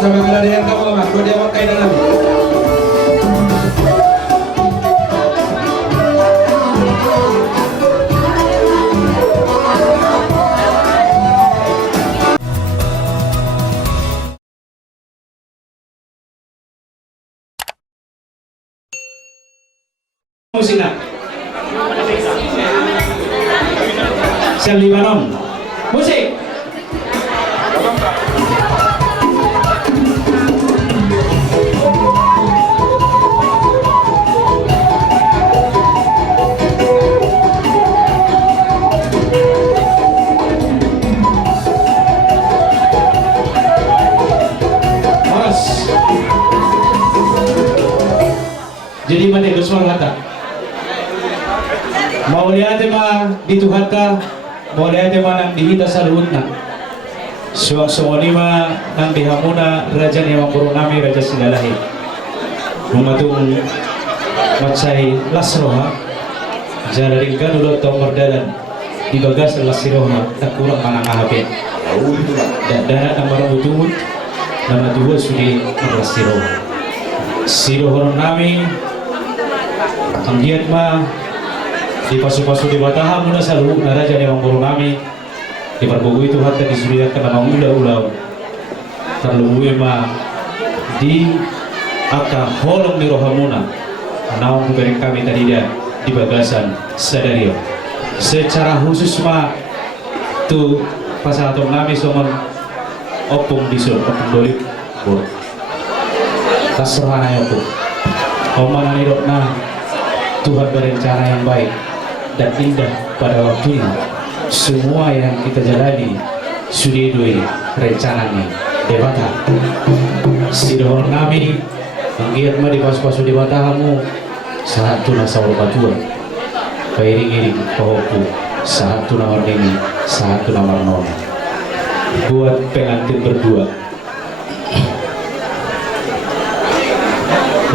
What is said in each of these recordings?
Sampai bila dengan kamu lemah, dua dia pakai dalam. Musik nak? Sel Libanon. Musik. Jadi mana bersuara kata? Mau lihat tema di Tuhan ka, mau lihat tema nang dihita sa luhut na. Suwang lima nang dihamuna raja ni Mangkuro nami raja Silalahi. Mumatung matsay lasroha, jalaring kanulot tong merdalan di bagas lasiroha tak kurang manangahapin. Dana ang marang utumut na matuwa sudi marlasiroha. Sirohon nami ang giat ma di pasu-pasu di bataha muna sa luhuk na raja ni Mangkuro nami di parbugo itu hatta disuriakan na mangula-ulaw terluwi ma di aka holong ni rohamuna anawang kubereng kami tadi dia di bagasan sadario secara khusus ma tu pasatong nami somon opung bisul opung dolip bur tasrahana opung omana nirok na Tuhan berencana yang baik dan indah pada waktunya. Semua yang kita jalani sudah doi rencananya debata. Sidohor nami menggiat ma di pas-pasu debatahamu saat tu nasawal batuan. Pairing-iring pahoku saat tu nawar dini saat tu nawar nona. Buat pengantin berdua.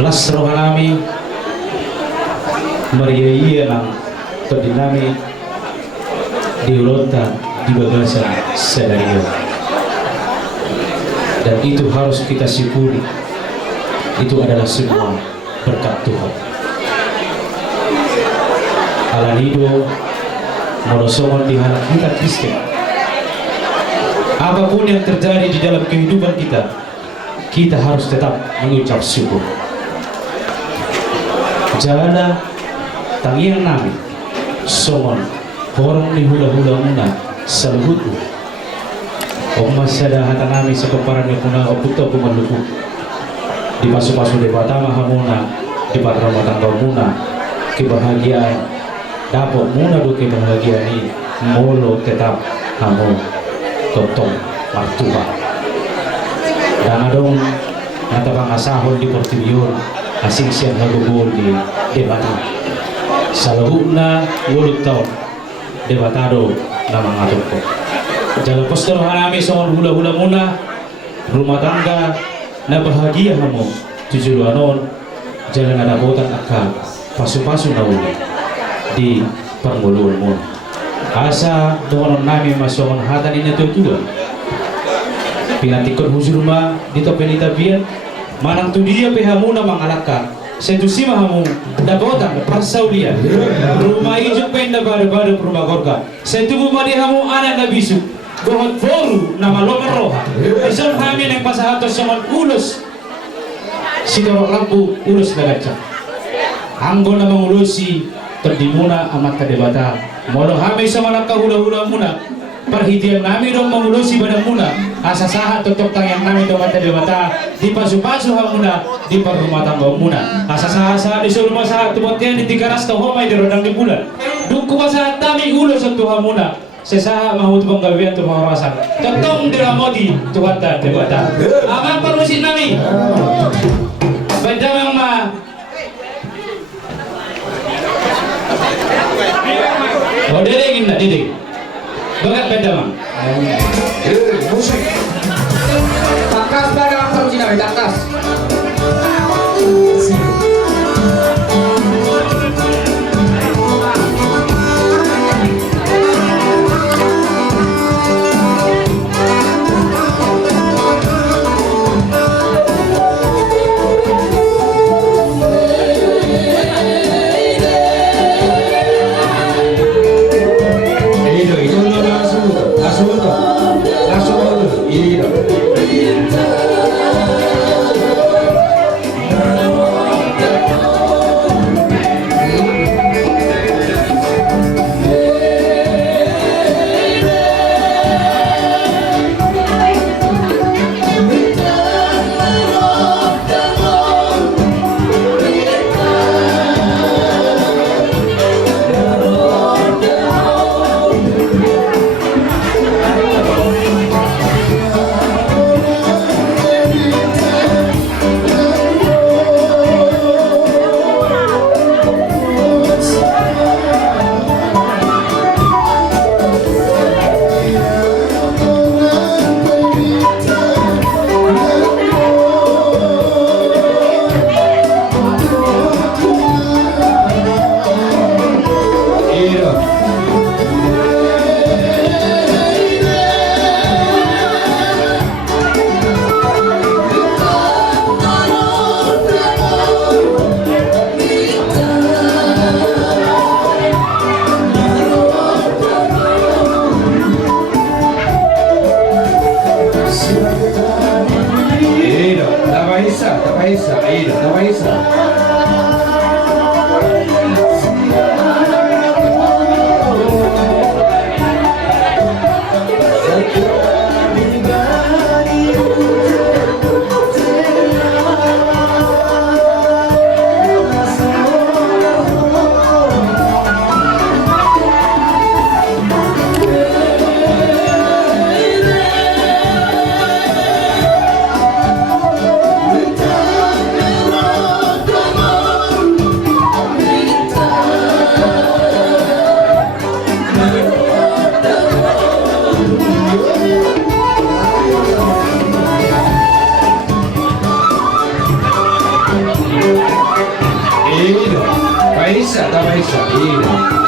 Lasroh nami Maria nang terdinami di Ulonta di bagasan sadario dan itu harus kita syukuri. Itu adalah semua berkat Tuhan. Alanido modosongon di halaman kita Kristen. Apapun yang terjadi di dalam kehidupan kita, kita harus tetap mengucap syukur. Jana tangiang nami somon horong ni hula-hula muna sa luhutu o masyada hata nami sa kaparan ni kuna o puto kumaluku di pasu-pasu di batama hamuna di patramatang muna kebahagiaan dapat muna do kebahagiaan ni molo tetap kamu totong martuha dan adong natabang asahon di Portibion asing siyang nagubol di debata sa loob na 8 taon debatado na mga tungkol. Jalan posterohan namin sa hula-hula muna rumah tangga na bahagia mo tujuanon jalan nadabotan aka pasu-pasu na uli di pangulun mo. Asa doon namin masongon hatan ini tujuan pingatikon huzurma dito penitabian manang tu dia pehamuna mangalaka setusima hamu dabotan pasaulian rumah hijau penda baru-baru rumah korga setubu madi hamu anak nabisu gohot boru nama lomar roha isam hamin yang pasahatos sama ulus sidorok lampu ulus lagaca anggo na mangulusi terdimuna amat kadebata molo hami sama laka hula-hula muna perhitian nami dong mengulusi badan muna asa sahat tutup tangan nami dong mata dewata di pasu-pasu hamuna di rumah tangga muna asa sahat disuruh masahat tubotnya di tiga ras homai di rodang di bulan duku masahat tami ulus untuk hamuna sesahat mahut penggawian tuh mawasan tetong diramodi tuhan dan dewata aman permusik nami beda yang mah oh dedek indah dedek banget beda mang musik takas pada langsung Cina takas Ilo, tambah isa, ilo, tambah isa. Ilo, tambah isa, ilo.